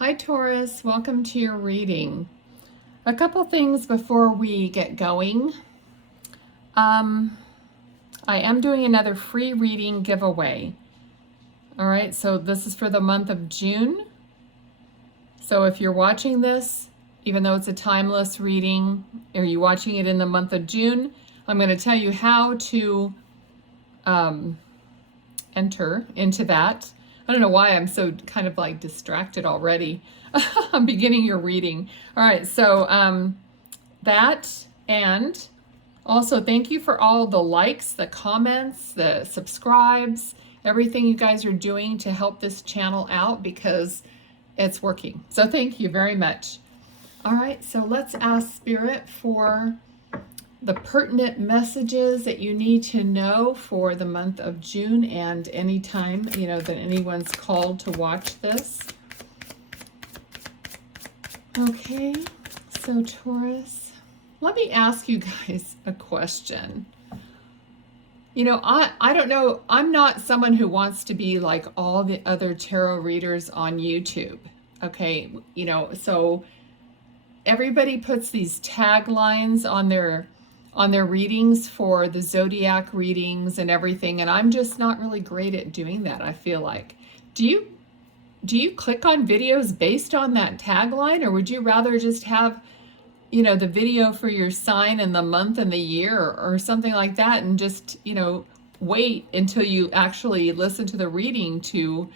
Hi Taurus, welcome to your reading. A couple things before we get going. I am doing another free reading giveaway. All right, so this is for the month of June. So if you're watching this, even though it's a timeless reading, are you watching it in the month of June? I'm going to tell you how to enter into that. I don't know why I'm so kind of like distracted already. I'm beginning your reading. All right, so that, and also thank you for all the likes, the comments, the subscribes, everything you guys are doing to help this channel out because it's working. So thank you very much. All right, so let's ask Spirit for the pertinent messages that you need to know for the month of June and any time, that anyone's called to watch this. Okay, so Taurus, let me ask you guys a question. I don't know, I'm not someone who wants to be like all the other tarot readers on YouTube. Okay, so everybody puts these taglines on their readings for the zodiac readings and everything, and I'm just not really great at doing that, I feel like. Do you click on videos based on that tagline, or would you rather just have, the video for your sign and the month and the year or something like that, and just, wait until you actually listen to the reading to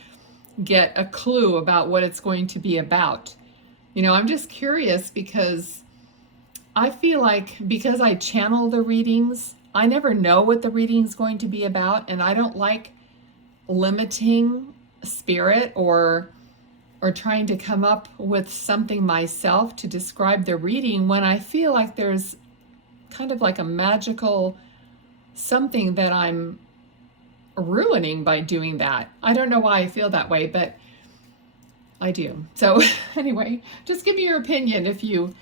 get a clue about what it's going to be about? I'm just curious because I feel like because I channel the readings, I never know what the reading's going to be about, and I don't like limiting spirit or trying to come up with something myself to describe the reading when I feel like there's kind of like a magical something that I'm ruining by doing that. I don't know why I feel that way, but I do. So anyway, just give me your opinion if you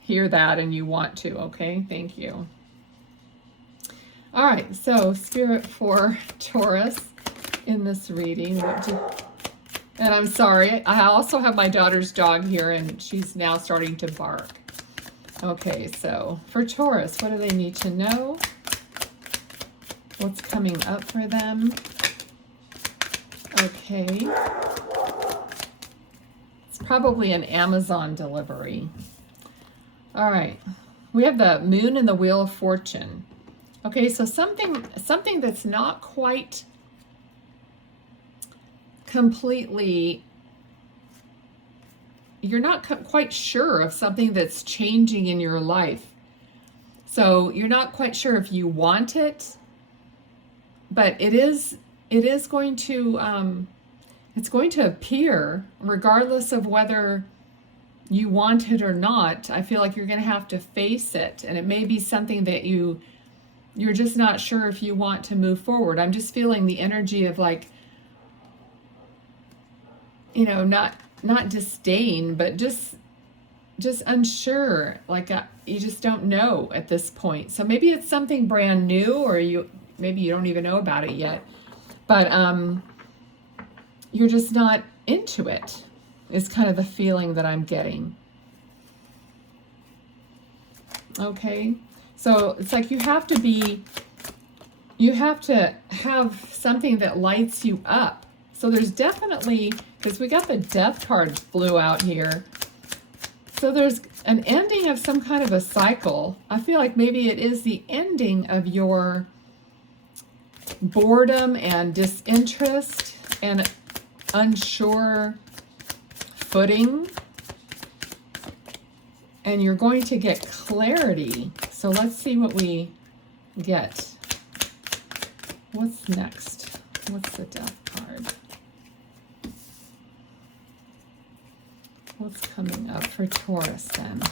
hear that and you want to, okay? Thank you. All right, so Spirit for Taurus in this reading. And I'm sorry, I also have my daughter's dog here and she's now starting to bark. Okay, so for Taurus, what do they need to know? What's coming up for them? Okay. It's probably an Amazon delivery. All right, we have the Moon and the Wheel of Fortune. Okay, so something that's not quite completely, you're not quite sure of something that's changing in your life. So you're not quite sure if you want it, but it is going to, it's going to appear regardless of whether you want it or not. I feel like you're going to have to face it, and it may be something that you're just not sure if you want to move forward. I'm just feeling the energy of like, not disdain, but just unsure, like you just don't know at this point. So maybe it's something brand new, or maybe you don't even know about it yet, but you're just not into it, is kind of the feeling that I'm getting. Okay, so it's like you have to have something that lights you up. So there's definitely, because we got the Death card flew out here, so there's an ending of some kind of a cycle. I feel like maybe it is the ending of your boredom and disinterest and unsure footing, and you're going to get clarity. So let's see what we get. What's next? What's the Death card? What's coming up for Taurus then?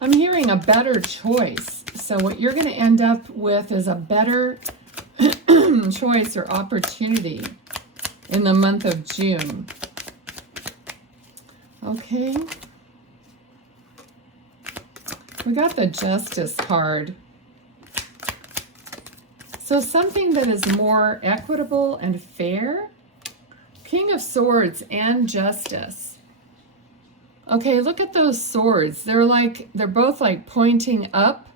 I'm hearing a better choice. So what you're going to end up with is a better choice or opportunity in the month of June. Okay. We got the Justice card. So something that is more equitable and fair. King of Swords and Justice. Okay, look at those swords. They're both like pointing up.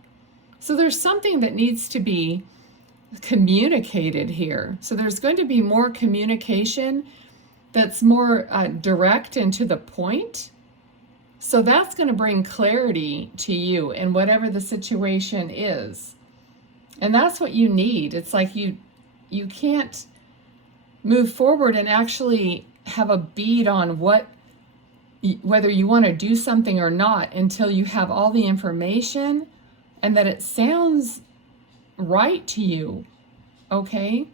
So there's something that needs to be communicated here. So there's going to be more communication that's more direct and to the point. So that's going to bring clarity to you in whatever the situation is. And that's what you need. It's like you can't move forward and actually have a bead on whether you want to do something or not until you have all the information and that it sounds right to you. Okay?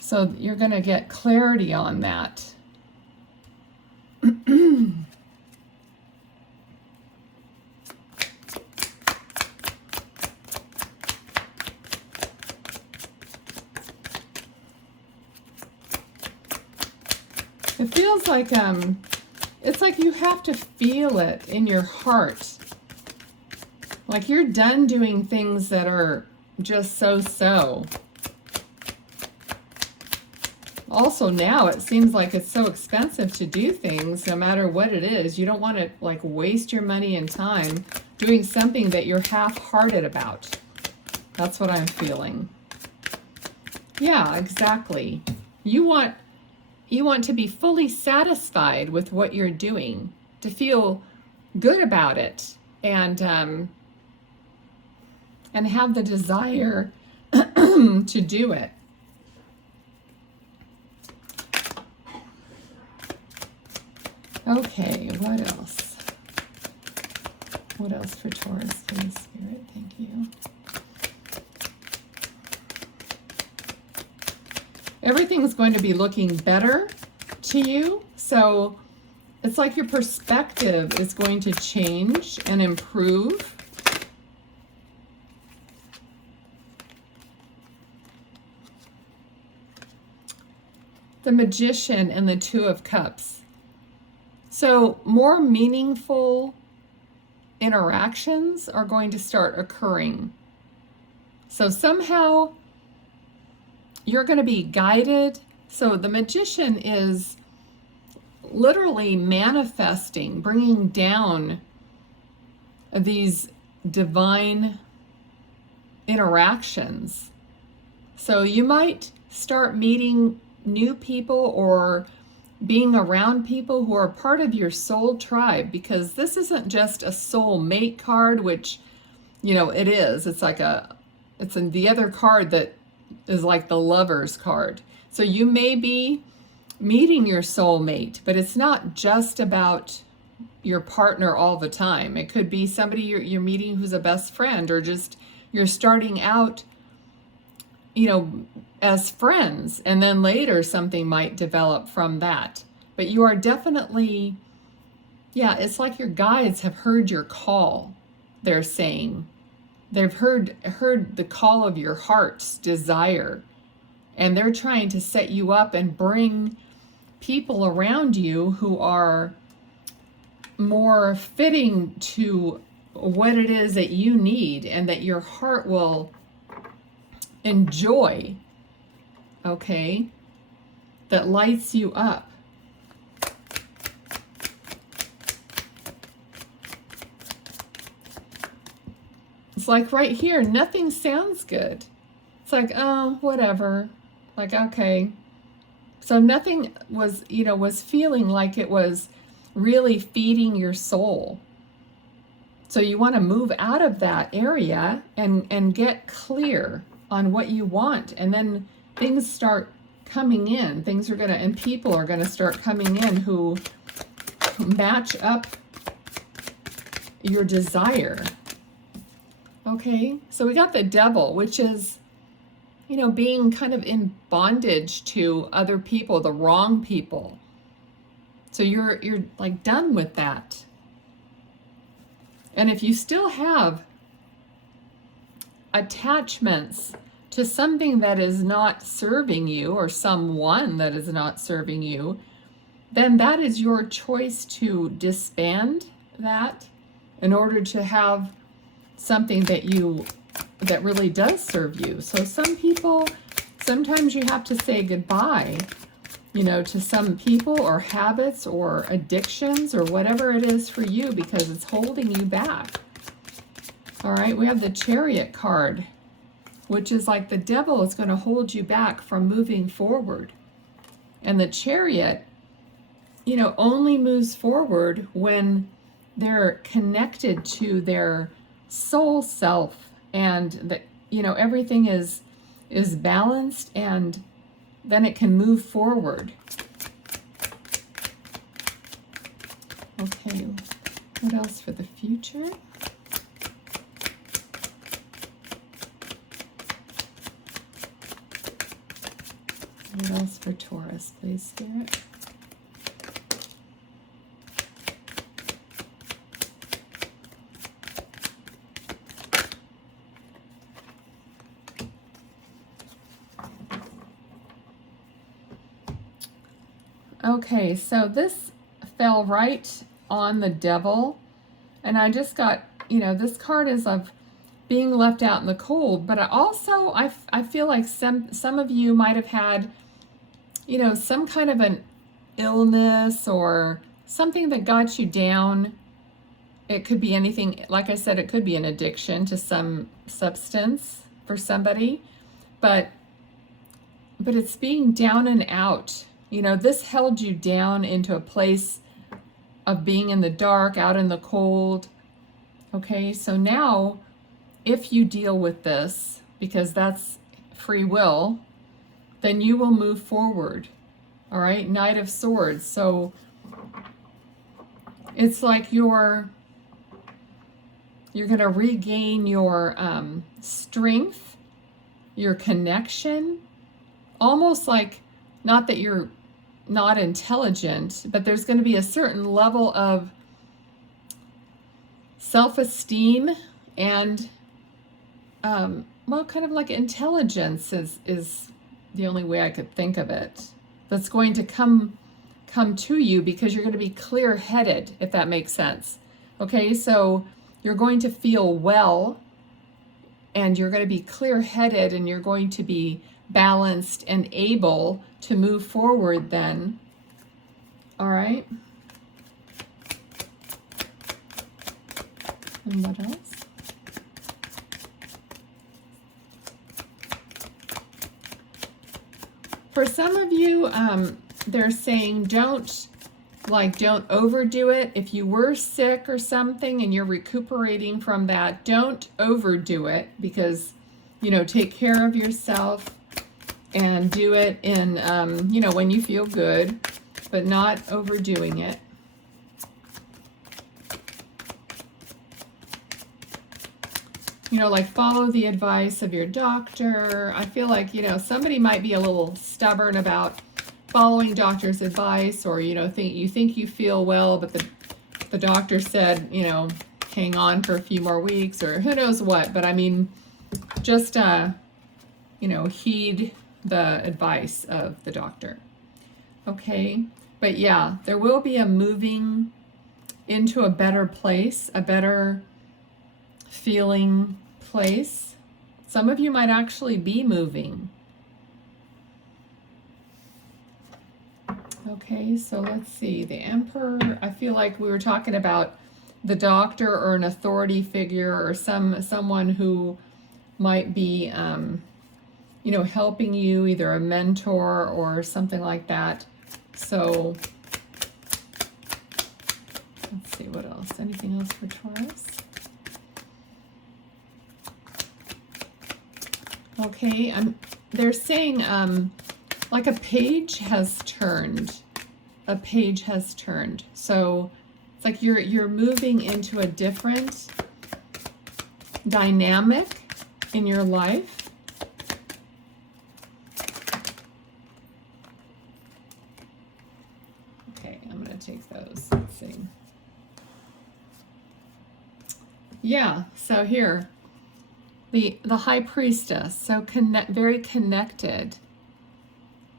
So you're going to get clarity on that. It feels like it's like you have to feel it in your heart. Like you're done doing things that are just so. Also now it seems like it's so expensive to do things no matter what it is. You don't want to like waste your money and time doing something that you're half-hearted about. That's what I'm feeling. Yeah, exactly. You want to be fully satisfied with what you're doing, to feel good about it, and have the desire to do it. Okay, what else? What else for Taurus, please, Spirit? Thank you. Everything's going to be looking better to you. So it's like your perspective is going to change and improve. The Magician and the Two of Cups. So more meaningful interactions are going to start occurring. So somehow you're going to be guided. So the Magician is literally manifesting, bringing down these divine interactions. So you might start meeting new people or being around people who are part of your soul tribe, because this isn't just a soul mate card, which, you know, it is. It's like it's in the other card that is like the Lover's card. So you may be meeting your soulmate, but it's not just about your partner all the time. It could be somebody you're meeting who's a best friend, or just you're starting out, you know, as friends, and then later something might develop from that. But you are definitely, yeah, it's like your guides have heard your call, they're saying. They've heard the call of your heart's desire, and they're trying to set you up and bring people around you who are more fitting to what it is that you need and that your heart will enjoy, okay, that lights you up. It's like right here, nothing sounds good. It's like, oh, whatever. Like, okay. So nothing was, you know, was feeling like it was really feeding your soul. So you want to move out of that area and get clear on what you want. And then things start coming in. Things are going to, and people are going to start coming in who match up your desire. Okay, so we got the Devil, which is, you know, being kind of in bondage to other people, the wrong people. So you're like done with that. And if you still have attachments to something that is not serving you, or someone that is not serving you, then that is your choice to disband that in order to have something that really does serve you. So some people Sometimes you have to say goodbye, you know, to some people or habits or addictions or whatever it is for you, because it's holding you back. All right, we have the Chariot card, which is like the devil is going to hold you back from moving forward. And the Chariot, you know, only moves forward when they're connected to their soul self, and that, you know, everything is balanced, and then it can move forward. Okay, what else for the future? What else for Taurus, please, Spirit? Okay, so this fell right on the devil, and I just got, you know, this card is of being left out in the cold, but I feel like some of you might have had, you know, some kind of an illness or something that got you down. It could be anything, like I said, it could be an addiction to some substance for somebody, but it's being down and out. You know, this held you down into a place of being in the dark, out in the cold. Okay, so now if you deal with this, because that's free will, then you will move forward. All right, Knight of Swords. So it's like you're going to regain your strength, your connection, almost like, not that you're not intelligent, but there's going to be a certain level of self-esteem and, well, kind of like intelligence is the only way I could think of it, that's going to come to you, because you're going to be clear-headed, if that makes sense. Okay, so you're going to feel well, and you're going to be clear-headed, and you're going to be balanced and able to move forward then. All right. And what else? For some of you, they're saying don't overdo it. If you were sick or something and you're recuperating from that, don't overdo it, because, you know, take care of yourself and do it in, you know, when you feel good, but not overdoing it. You know, like follow the advice of your doctor. I feel like, you know, somebody might be a little stubborn about following doctor's advice, or, you know, think you feel well, but the doctor said, you know, hang on for a few more weeks, or who knows what. But I mean, just, you know, heed the advice of the doctor. Okay, but yeah, there will be a moving into a better place, a better feeling place. Some of you might actually be moving. Okay, so let's see, the Emperor. I feel like we were talking about the doctor or an authority figure, or someone who might be you know, helping you, either a mentor or something like that. So let's see, what else? Anything else for Taurus? Okay, they're saying like a page has turned. A page has turned. So it's like you're moving into a different dynamic in your life. Okay, I'm going to take those. Let's see. Yeah, so here, the High Priestess, so very connected.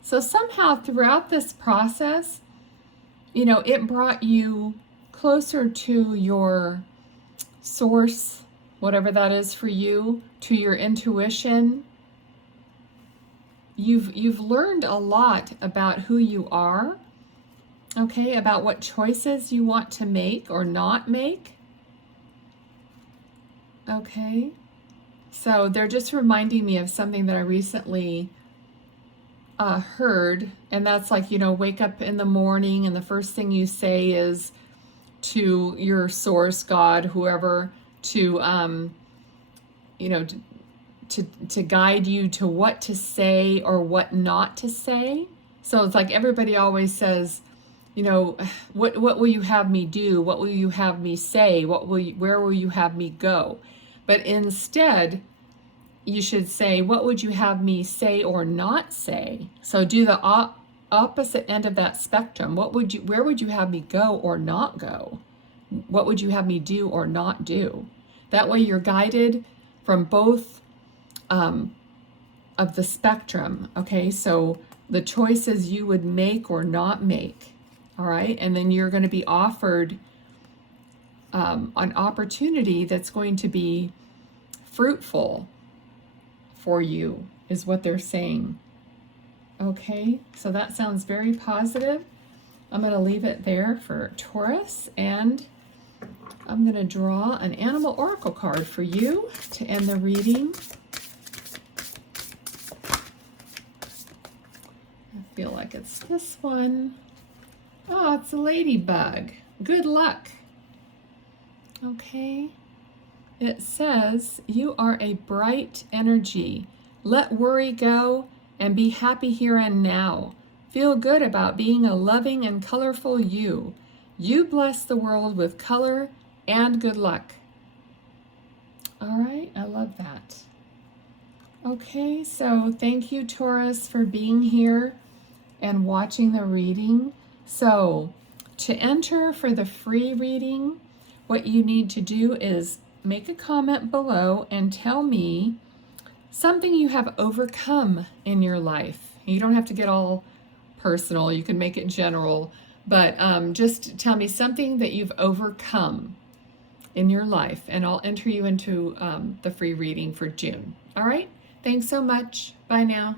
So somehow throughout this process, you know, it brought you closer to your source, whatever that is for you, to your intuition. you've learned a lot about who you are, okay, about what choices you want to make or not make. Okay. So they're just reminding me of something that I recently heard, and that's like, wake up in the morning and the first thing you say is to your source, God, whoever, to to guide you to what to say or what not to say. So it's like everybody always says, what will you have me do? What will you have me say? Where will you have me go? But instead, you should say, what would you have me say or not say? So do the opposite end of that spectrum. Where would you have me go or not go? What would you have me do or not do? That way you're guided from both of the spectrum, okay? So the choices you would make or not make, all right? And then you're going to be offered an opportunity that's going to be fruitful for you, is what they're saying. Okay, so that sounds very positive. I'm going to leave it there for Taurus, and I'm going to draw an animal oracle card for you to end the reading. I feel like it's this one. Oh, it's a ladybug. Good luck. Okay. It says, you are a bright energy. Let worry go and be happy here and now. Feel good about being a loving and colorful you. You bless the world with color and good luck. All right, I love that. Okay, so thank you, Taurus, for being here and watching the reading. So to enter for the free reading, what you need to do is make a comment below and tell me something you have overcome in your life. You don't have to get all personal, you can make it general, but just tell me something that you've overcome in your life, and I'll enter you into the free reading for June. All right, thanks so much. Bye now.